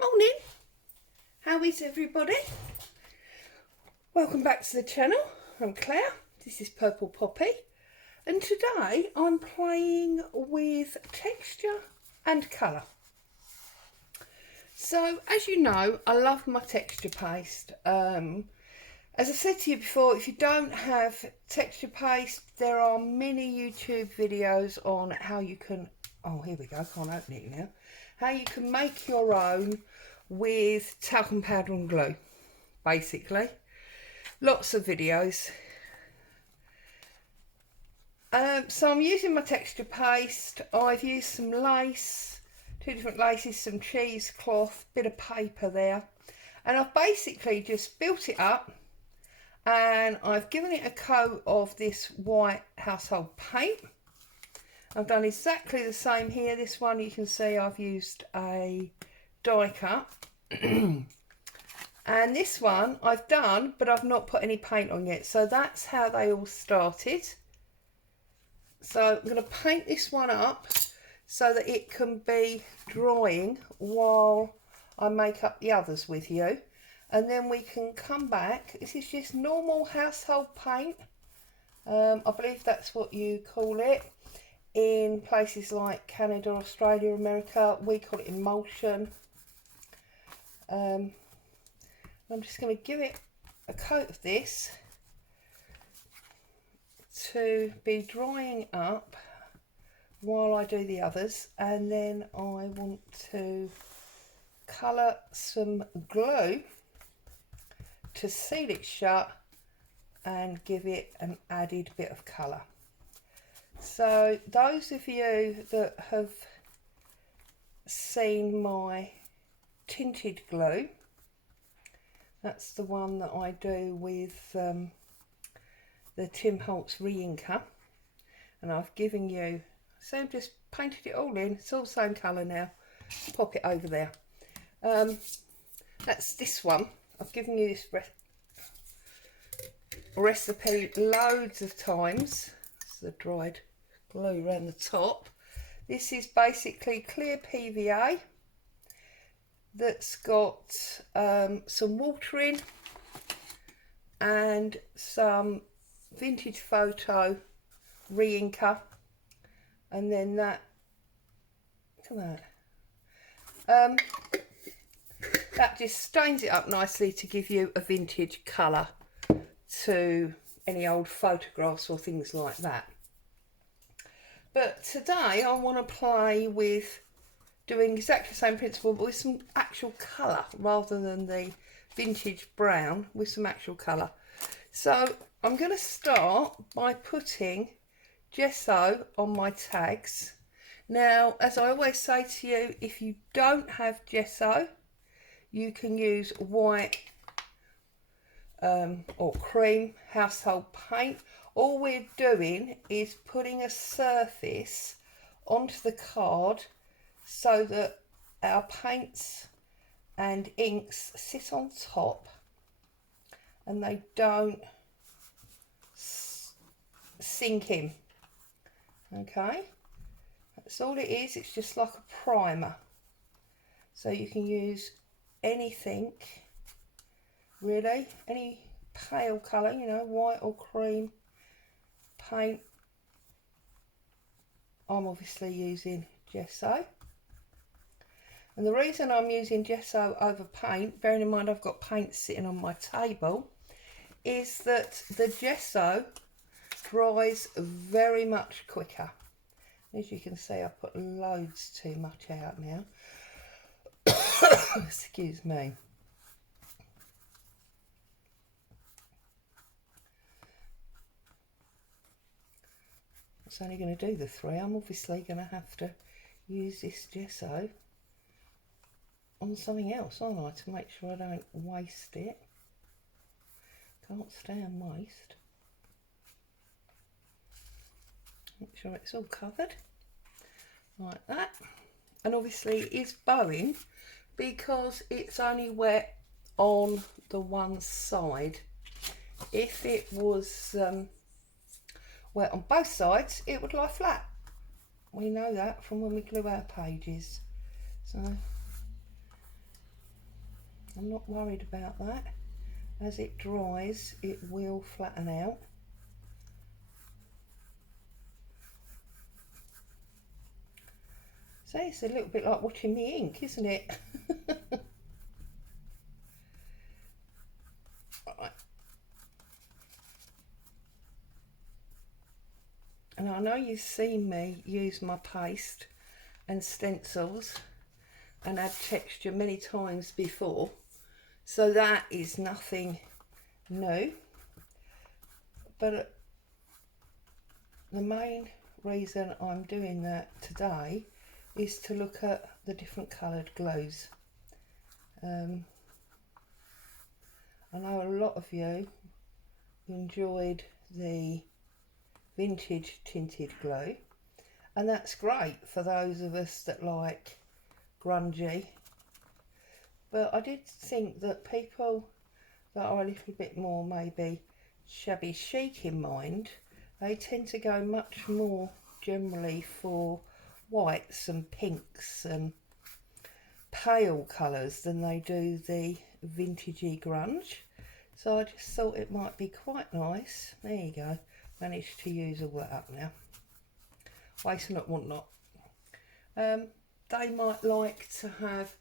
Morning, how is everybody? Welcome back to the channel. I'm Claire, this is Purple Poppy, and today I'm playing with texture and colour. So as you know, I love my texture paste. As I said to you before, if you don't have texture paste, there are many YouTube videos on how you can, oh here we go, I can't open it now, how you can make your own with talcum powder and glue, basically. Lots of videos. So I'm using my texture paste. I've used some lace, two different laces, some cheesecloth, bit of paper there, and I've basically just built it up, and I've given it a coat of this white household paint. I've done exactly the same here. This one you can see I've used a die cut. And this one I've done, but I've not put any paint on yet. So that's how they all started. So I'm going to paint this one up so that it can be drying while I make up the others with you. And then we can come back. This is just normal household paint. I believe that's what you call it. In places like Canada, Australia, America, we call it emulsion. I'm just going to give it a coat of this to be drying up while I do the others, and then I want to colour some glue to seal it shut and give it an added bit of colour. So those of you that have seen my tinted glue, that's the one that I do with the Tim Holtz re-inker, and I've given you, so I've just painted it all in, it's all the same colour now, pop it over there. That's this one. I've given you this recipe loads of times. It's the dried glue around the top. This is basically clear PVA that's got some water in and some vintage photo re-inker, and then that, look at that, that just stains it up nicely to give you a vintage colour to any old photographs or things like that. But today I want to play with doing exactly the same principle but with some actual colour rather than the vintage brown, with some actual colour. So I'm going to start by putting gesso on my tags. Now, as I always say to you, if you don't have gesso, you can use white or cream household paint. All we're doing is putting a surface onto the card so that our paints and inks sit on top and they don't sink in. Okay, that's all it is. It's just like a primer, so you can use anything really, any pale colour, you know, white or cream paint. I'm obviously using gesso, and the reason I'm using gesso over paint, bearing in mind I've got paint sitting on my table, is that the gesso dries very much quicker. As you can see, I put loads too much out now. Excuse me. It's only going to do the three. I'm obviously going to have to use this gesso on something else, aren't I, to make sure I don't waste it. Can't stand waste. Make sure it's all covered like that. And obviously it is bowing because it's only wet on the one side. If it was wet on both sides, it would lie flat. We know that from when we glue our pages. So I'm not worried about that. As it dries, it will flatten out. So it's a little bit like watching me ink, isn't it? Right. And I know you've seen me use my paste and stencils and add texture many times before, so that is nothing new. But the main reason I'm doing that today is to look at the different coloured glues. I know a lot of you enjoyed the vintage tinted glue, and that's great for those of us that like grungy, but I did think that people that are a little bit more maybe shabby chic in mind, they tend to go much more generally for whites and pinks and pale colours than they do the vintagey grunge. So I just thought it might be quite nice. There you go, managed to use all that up now. Waste not, want not. They might like to have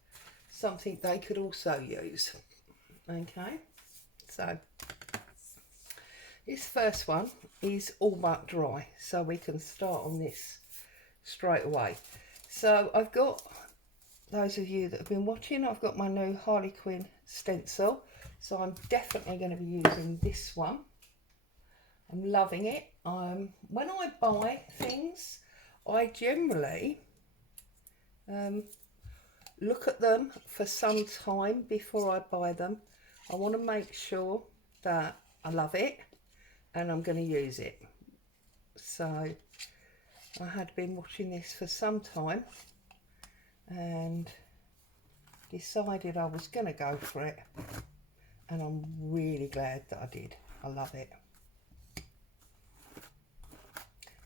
something they could also use. Okay, so this first one is all but dry, so we can start on this straight away. So I've got, those of you that have been watching, I've got my new Harlequin stencil, so I'm definitely going to be using this one. I'm loving it. When I buy things, I generally look at them for some time before I buy them. I want to make sure that I love it and I'm going to use it. So I had been watching this for some time and decided I was going to go for it, and I'm really glad that I did. I love it.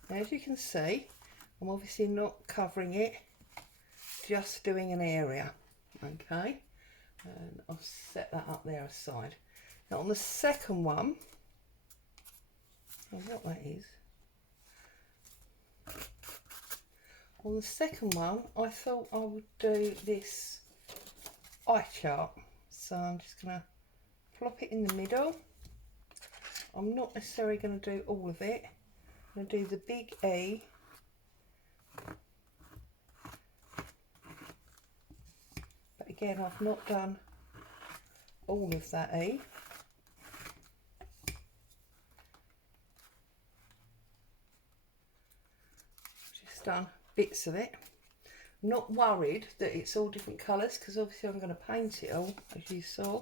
Now, as you can see, I'm obviously not covering it, just doing an area. Okay, and I'll set that up there aside. Now on the second one, I don't know what that is. On the second one, I thought I would do this eye chart. So I'm just going to plop it in the middle. I'm not necessarily going to do all of it. I'm going to do the big E. But again, I've not done all of that E. Just done bits of it. I'm not worried that it's all different colours, because obviously I'm going to paint it all, as you saw.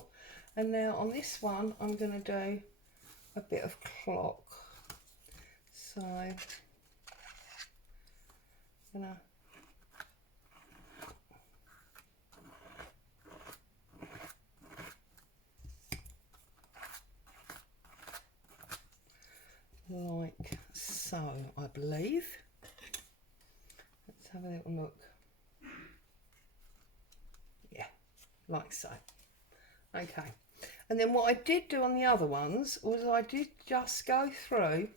And now on this one, I'm going to do a bit of clock. So I'm going to like so, I believe. Let's have a little look. Yeah, like so. Okay, and then what I did do on the other ones was I did just go through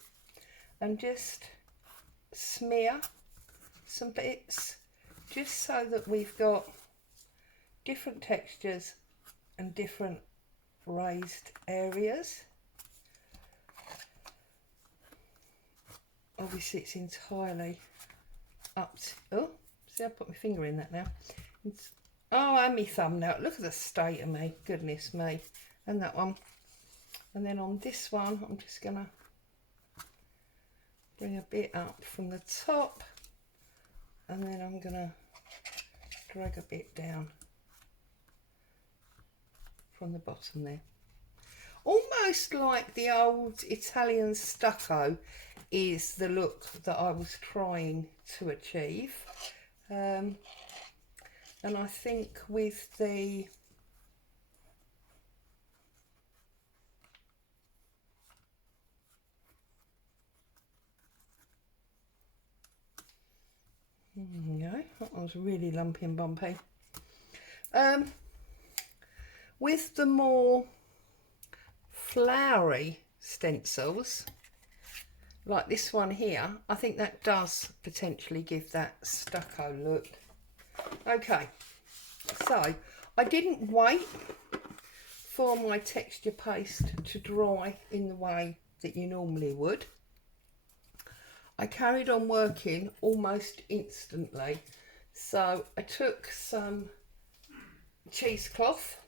and just smear some bits, just so that we've got different textures and different raised areas. Obviously it's entirely up to, oh, see, I put my finger in that now. Oh, and my thumb now. Look at the state of me, goodness me. And that one. And then on this one, I'm just gonna bring a bit up from the top, and then I'm gonna drag a bit down from the bottom there. Almost like the old Italian stucco is the look that I was trying to achieve. And I think with the there you go, that was really lumpy and bumpy. With the more flowery stencils, like this one here, I think that does potentially give that stucco look. Okay, so I didn't wait for my texture paste to dry in the way that you normally would. I carried on working almost instantly. So I took some cheesecloth.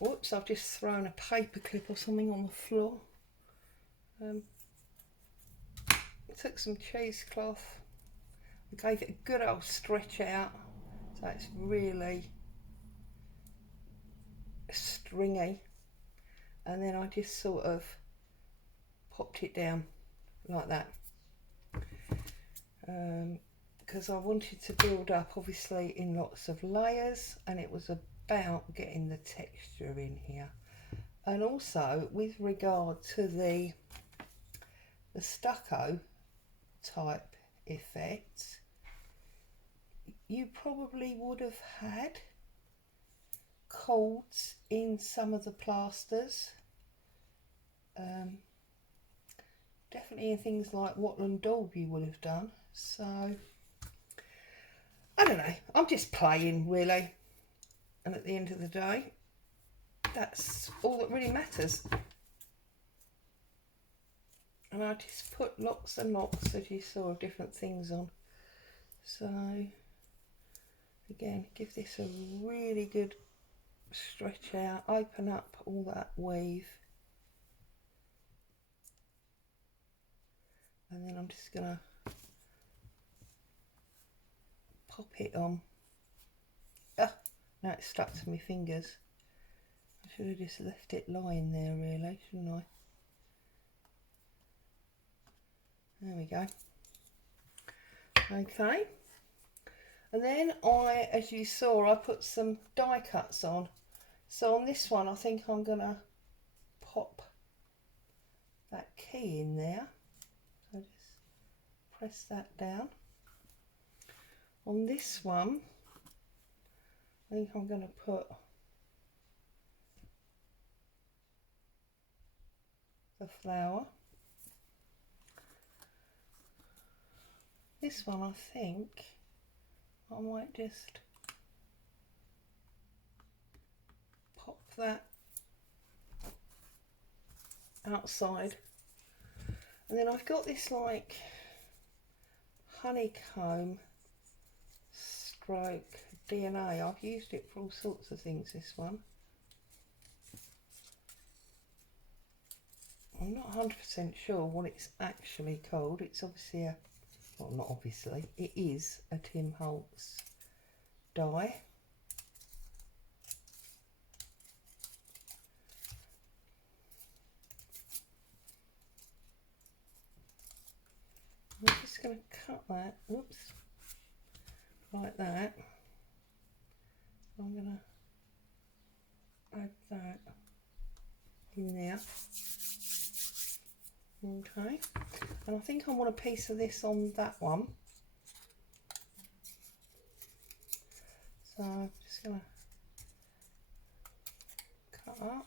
Whoops, I've just thrown a paper clip or something on the floor. I took some cheesecloth. I gave it a good old stretch out so it's really stringy, and then I just sort of popped it down like that, because I wanted to build up obviously in lots of layers, and it was about getting the texture in here. And also with regard to the stucco type effect, you probably would have had cords in some of the plasters, definitely in things like Wattle and Daub you would have done. So I don't know, I'm just playing really, and at the end of the day that's all that really matters. And I just put lots and lots, as you saw, of different things on. So again, give this a really good stretch out, open up all that weave, and then I'm just gonna pop it on. Ah, now it's stuck to my fingers. I should have just left it lying there really, shouldn't I? There we go. Okay, and then as you saw, I put some die cuts on. So on this one I think I'm gonna pop that key in there. So just press that down. On this one I think I'm going to put the flower. This one I think I might just pop that outside. And then I've got this like honeycomb stroke DNA. I've used it for all sorts of things, this one. I'm not 100% sure what it's actually called. It's obviously a, well, not obviously, it is a Tim Holtz dye. I'm just going to cut that, oops, like that. I'm going to add that in there. Okay, and I think I want a piece of this on that one. So I'm just going to cut up.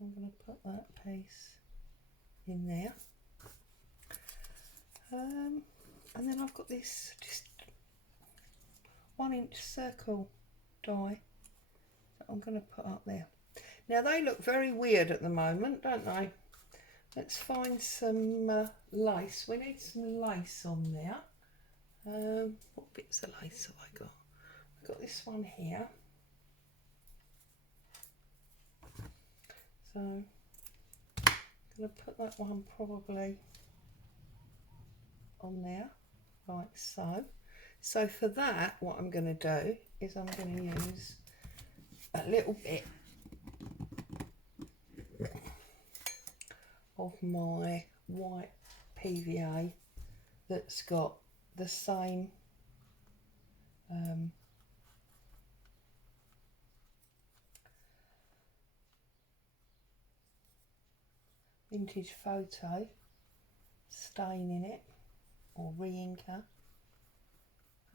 I'm going to put that piece in there. And then I've got this just 1-inch circle die that I'm going to put up there. Now they look very weird at the moment, don't they? Let's find some lace. We need some lace on there. What bits of lace have I got? I've got this one here. So I'm going to put that one probably on there, like so. So for that, what I'm going to do is I'm going to use a little bit of my white PVA that's got the same vintage photo stain in it, or re-inker.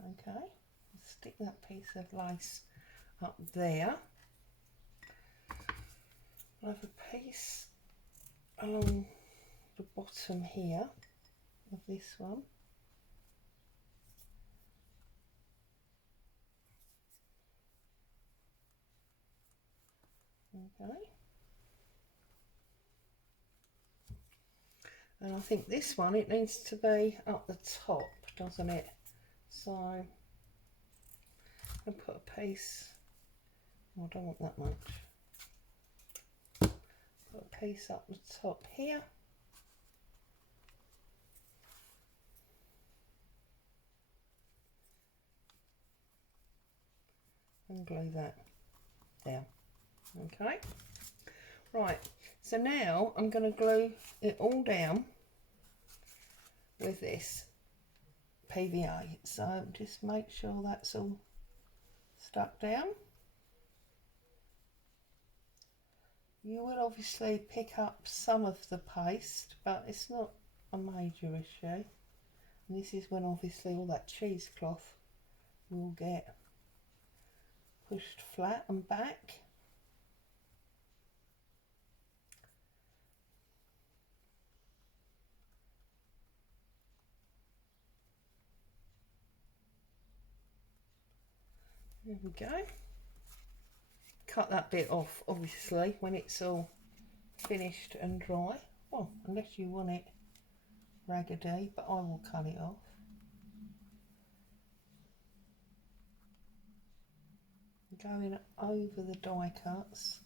Okay, stick that piece of lace up there. I'll have a piece along the bottom here of this one. Okay. And I think this one, it needs to be up the top, doesn't it? So I'll put a piece, oh, I don't want that much. Put a piece up the top here. And glue that down. Okay. Right, so now I'm going to glue it all down with this PVA. So just make sure that's all stuck down. You will obviously pick up some of the paste, but it's not a major issue. And this is when obviously all that cheesecloth will get pushed flat and back. There we go. Cut that bit off obviously when it's all finished and dry. Well, unless you want it raggedy, but I will cut it off. Going over the die cuts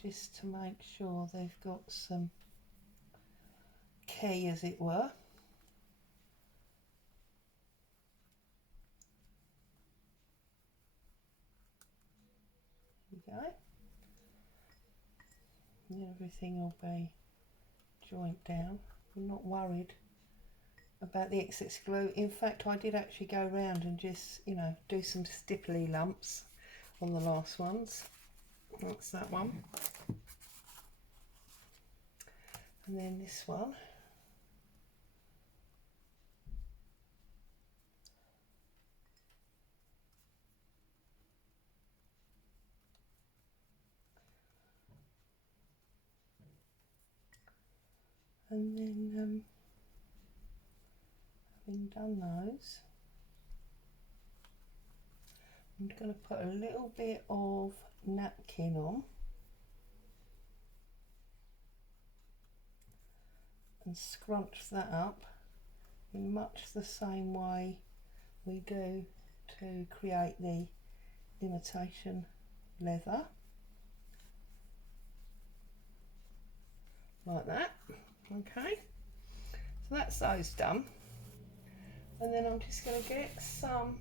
just to make sure they've got some key, as it were. There we go. And everything will be joint down. I'm not worried about the excess glue. In fact, I did actually go around and just, you know, do some stipply lumps on the last ones. That's that one. And then this one. And then having done those, I'm going to put a little bit of napkin on and scrunch that up in much the same way we do to create the imitation leather, like that. Okay, so that's those done, and then I'm just going to get some,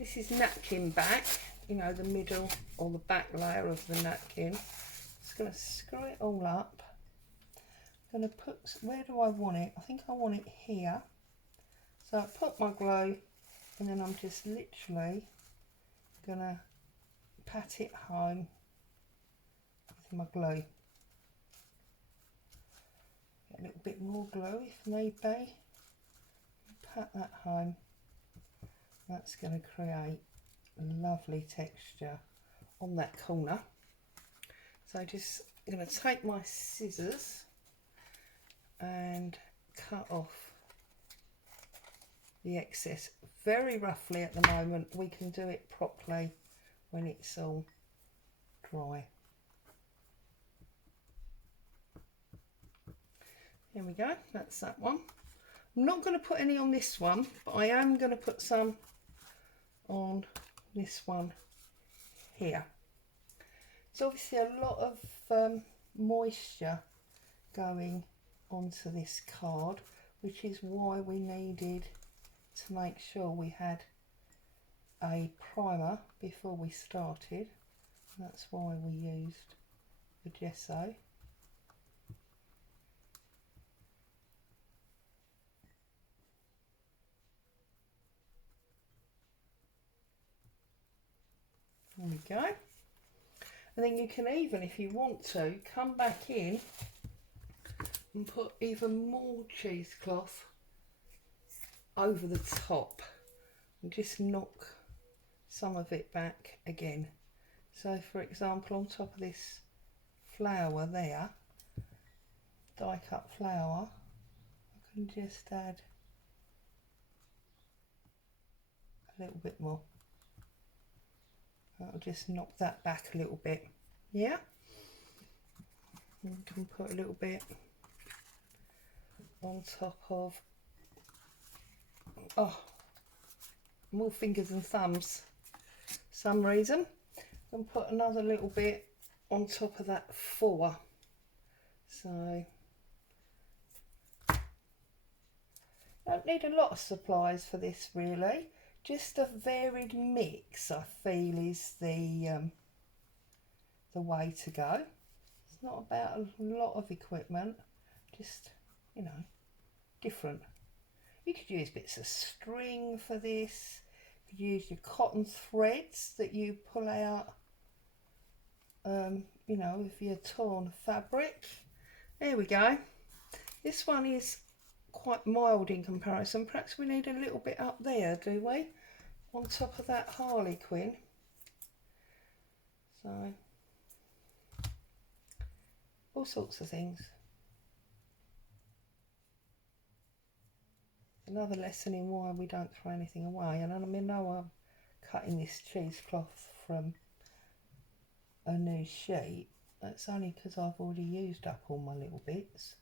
this is napkin back, you know, the middle or the back layer of the napkin. Just going to screw it all up. I'm going to put, where do I want it? I think I want it here. So I put my glue and then I'm just literally going to pat it home with my glue. Get a little bit more glue if need be. Pat that home. That's going to create a lovely texture on that corner. So just I'm going to take my scissors and cut off the excess very roughly at the moment. We can do it properly when it's all dry. There we go, that's that one. I'm not going to put any on this one, but I am going to put some on this one here. It's obviously a lot of moisture going onto this card, which is why we needed to make sure we had a primer before we started. That's why we used the gesso. There we go. And then you can even, if you want to, come back in and put even more cheesecloth over the top and just knock some of it back again. So for example, on top of this flower there, die cut flower, I can just add a little bit more. I'll just knock that back a little bit. Yeah, and you can put a little bit on top of, oh, more fingers and thumbs for some reason, and put another little bit on top of that 4. So don't need a lot of supplies for this really, just a varied mix I feel is the way to go. It's not about a lot of equipment, just, you know, different. You could use bits of string for this, you could use your cotton threads that you pull out, you know, if you're torn fabric. There we go. This one is quite mild in comparison. Perhaps we need a little bit up there, do we? On top of that harlequin. So, all sorts of things. Another lesson in why we don't throw anything away. And I mean, I'm cutting this cheesecloth from a new sheet. That's only because I've already used up all my little bits.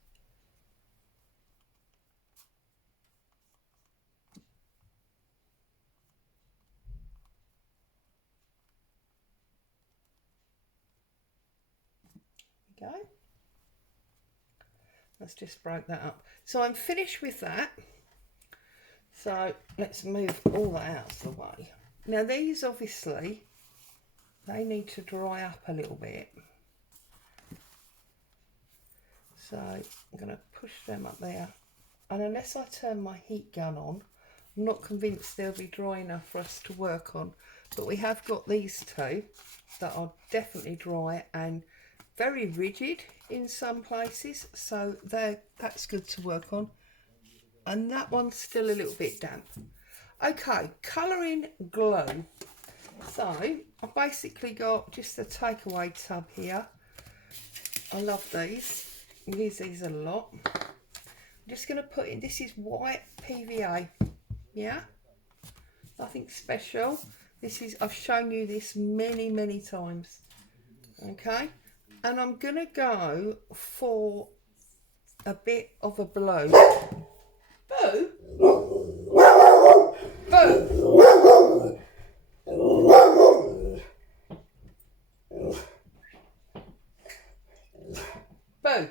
There we go. Let's just break that up. So I'm finished with that. So let's move all that out of the way. Now these obviously, they need to dry up a little bit. So I'm going to push them up there. And unless I turn my heat gun on, I'm not convinced they'll be dry enough for us to work on. But we have got these two that are definitely dry and very rigid in some places. So that's good to work on. And that one's still a little bit damp. Okay, colouring glue. So I've basically got just a takeaway tub here. I love these. I use these a lot. I'm just going to put in, this is white PVA. Yeah, nothing special. This is, I've shown you this many, many times. Okay, and I'm going to go for a bit of a blue. Boo! Boo! Boo!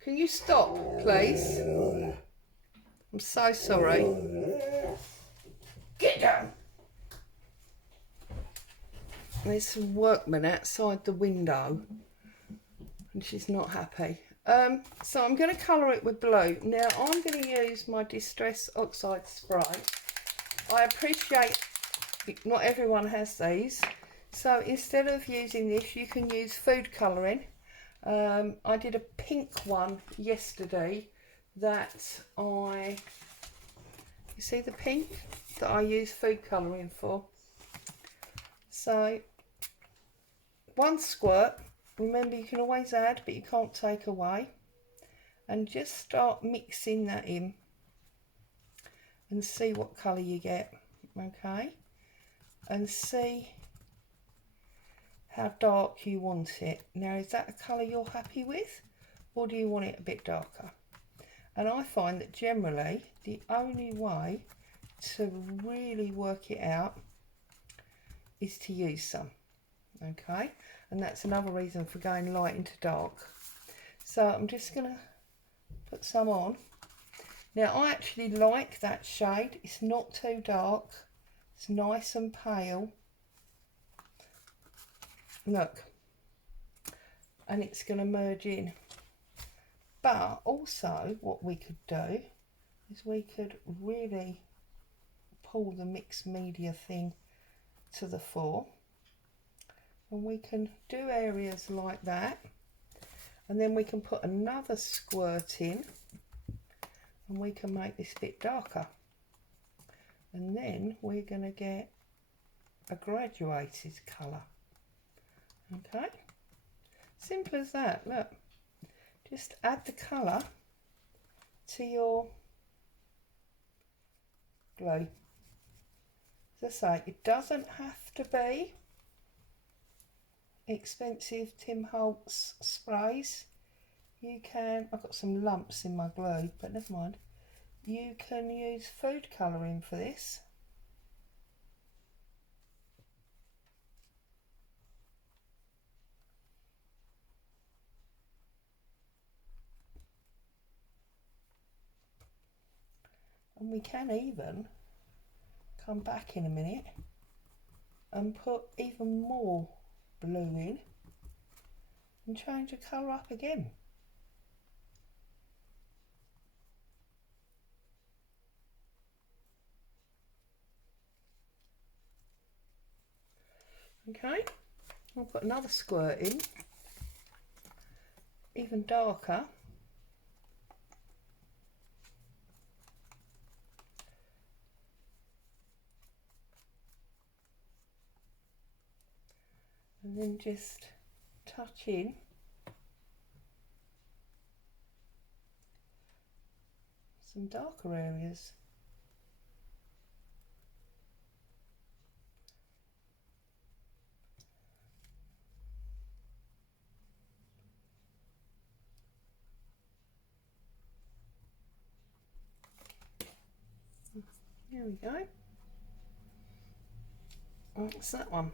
Can you stop, please? I'm so sorry. Get down! There's some workmen outside the window and she's not happy. So I'm going to colour it with blue. Now I'm going to use my Distress Oxide spray. I appreciate not everyone has these. So instead of using this, you can use food colouring. I did a pink one yesterday that you see the pink that I use food colouring for. So 1 squirt. Remember, you can always add, but you can't take away. And just start mixing that in and see what colour you get, okay? And see how dark you want it. Now, is that a colour you're happy with, or do you want it a bit darker? And I find that generally the only way to really work it out is to use some, okay? And that's another reason for going light into dark. So I'm just going to put some on. Now I actually like that shade. It's not too dark. It's nice and pale. Look. And it's going to merge in. But also what we could do is we could really pull the mixed media thing to the fore. And we can do areas like that, and then we can put another squirt in and we can make this bit darker And then we're going to get a graduated colour. Okay, simple as that. Look, just add the colour to your glue. As I say, it doesn't have to be expensive Tim Holtz sprays. You can, I've got some lumps in my glue, but never mind. You can use food colouring for this. And we can even come back in a minute and put even more blue in and change the colour up again. Okay, I'll put another squirt in, even darker. And then just touch in some darker areas. There we go. That's that one.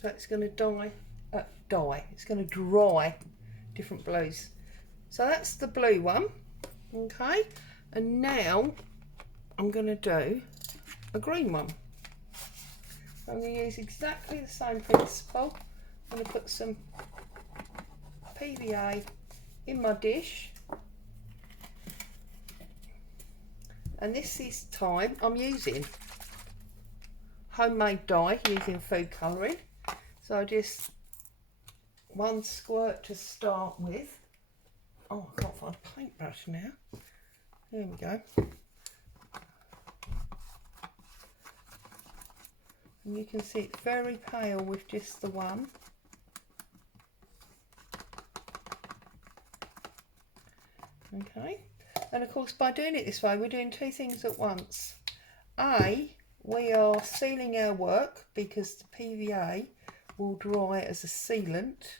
So it's going to it's going to dry different blues. So that's the blue one. Okay, and now I'm going to do a green one. I'm going to use exactly the same principle. I'm going to put some PVA in my dish, and this time I'm using homemade dye using food colouring. So just one squirt to start with. Oh, I can't find a paintbrush now. There we go. And you can see it's very pale with just the one. Okay, and of course by doing it this way we're doing two things at once. We are sealing our work because the PVA will dry as a sealant,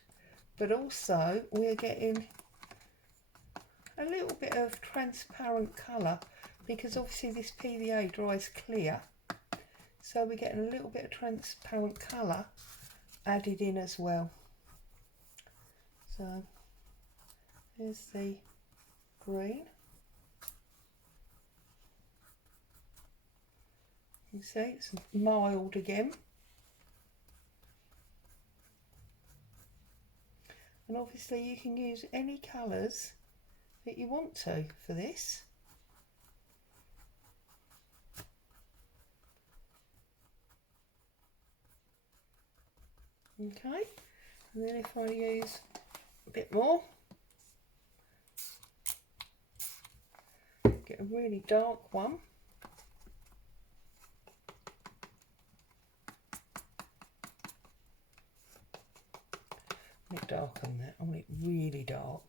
but also we're getting a little bit of transparent colour because obviously this PVA dries clear, so we're getting a little bit of transparent colour added in as well. So here's the green. You see it's mild again. And obviously you can use any colours that you want to for this. Okay, and then if I use a bit more, get a really dark one. I want it dark on that, I want it really dark.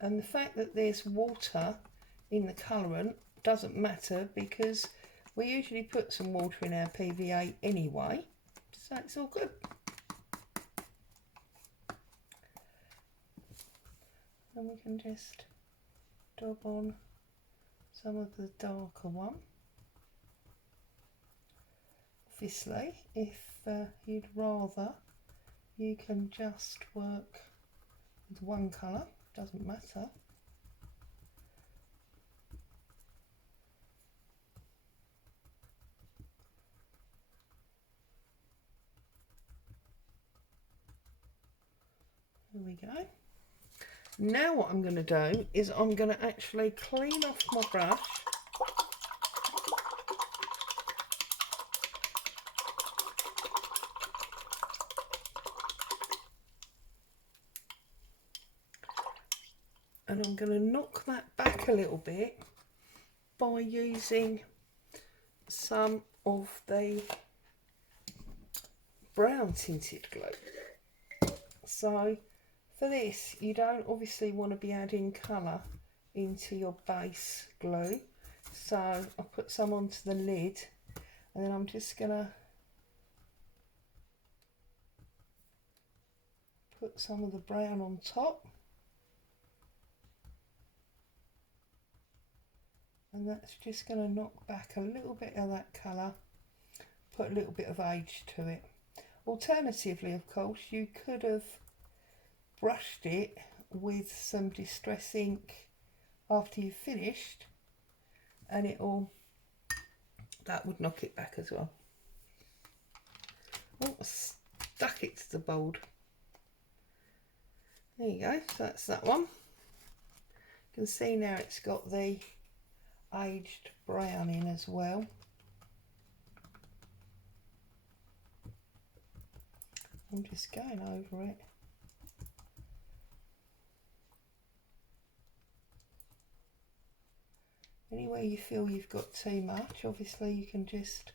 And the fact that there's water in the colourant doesn't matter because we usually put some water in our PVA anyway, so it's all good. And we can just dab on some of the darker one. Obviously, if you'd rather, you can just work with one colour, doesn't matter. There we go. Now what I'm going to do is I'm going to actually clean off my brush. And I'm going to knock that back a little bit by using some of the brown tinted glue. So for this, you don't obviously want to be adding colour into your base glue. So I'll put some onto the lid, and then I'm just going to put some of the brown on top. And that's just going to knock back a little bit of that colour, put a little bit of age to it. Alternatively, of course, you could have brushed it with some distress ink after you've finished, and that would knock it back as well. Oh, I stuck it to the board. There you go, so that's that one. You can see now it's got the aged brown in as well. I'm just going over it. Anywhere you feel you've got too much, obviously you can just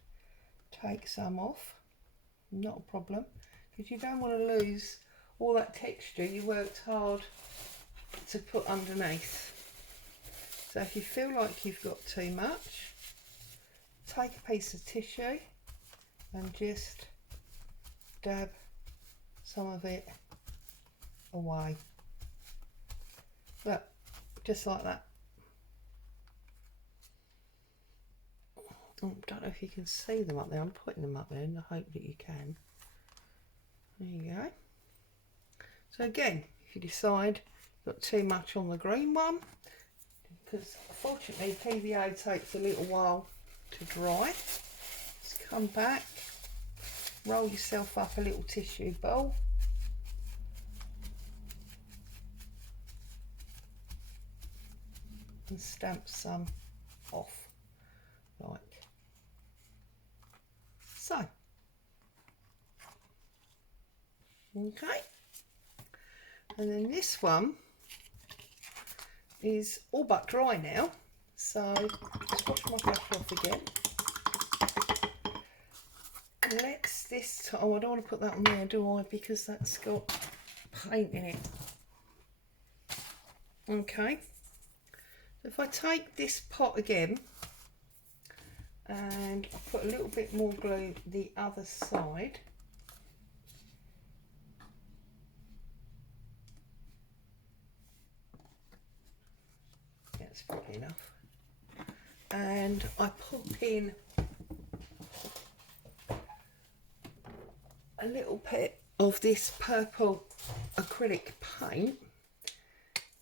take some off, not a problem, because you don't want to lose all that texture you worked hard to put underneath. So if you feel like you've got too much, take a piece of tissue and just dab some of it away. Look, just like that. Oh, I don't know if you can see them up there. I'm putting them up there and I hope that you can. There you go. So again, if you decide you've got too much on the green one, because fortunately PVA takes a little while to dry, just come back, roll yourself up a little tissue ball, and stamp some off like so. Okay, and then this one is all but dry now, so just wash my brush off again. Oh, I don't want to put that on there, do I, because that's got paint in it. Okay, so if I take this pot again and I put a little bit more glue the other side, that's probably enough, and I pop in a little bit of this purple acrylic paint.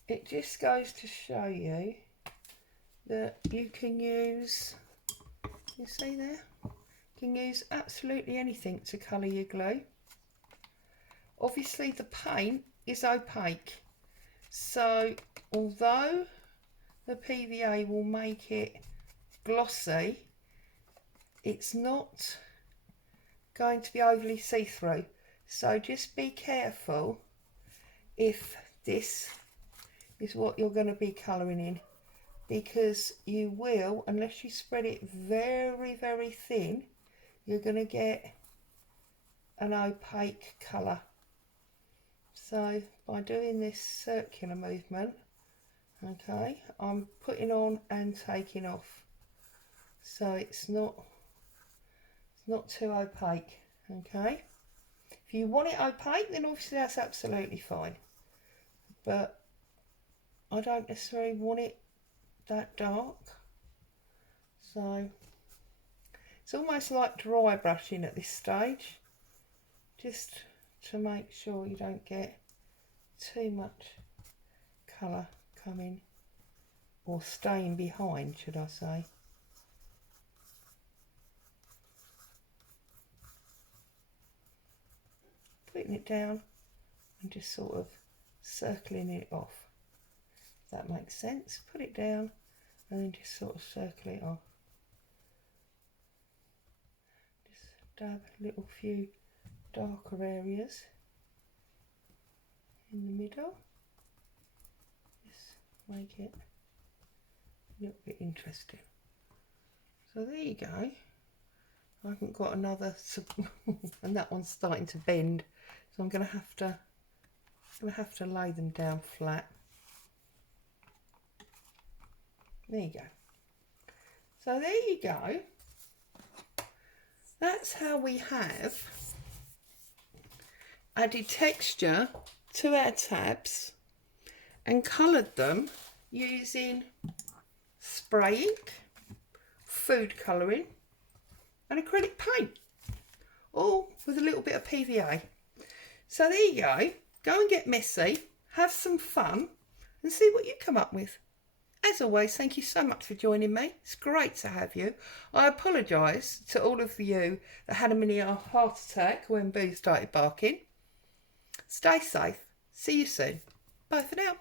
It just goes to show you that you can use, you see there, you can use absolutely anything to colour your glue. Obviously the paint is opaque, so although the PVA will make it glossy, it's not going to be overly see-through. So just be careful if this is what you're going to be colouring in, because you will, unless you spread it very, very thin, you're going to get an opaque colour. So by doing this circular movement, okay, I'm putting on and taking off, so it's not too opaque. Okay, if you want it opaque, then obviously that's absolutely fine, but I don't necessarily want it that dark. So it's almost like dry brushing at this stage, just to make sure you don't get too much colour coming or staying behind, should I say. Putting it down and just sort of circling it off, if that makes sense. Put it down and then just sort of circle it off. Just dab a little few darker areas in the middle. Just make it a little bit interesting. So there you go. I haven't got another, and that one's starting to bend, so I'm going to have to lay them down flat. There you go. So there you go. That's how we have added texture to our tabs and coloured them using spray ink, food colouring and acrylic paint, all with a little bit of PVA. So there you go. Go and get messy, have some fun and see what you come up with. As always, thank you so much for joining me. It's great to have you. I apologise to all of you that had a mini heart attack when Boo started barking. Stay safe. See you soon. Bye for now.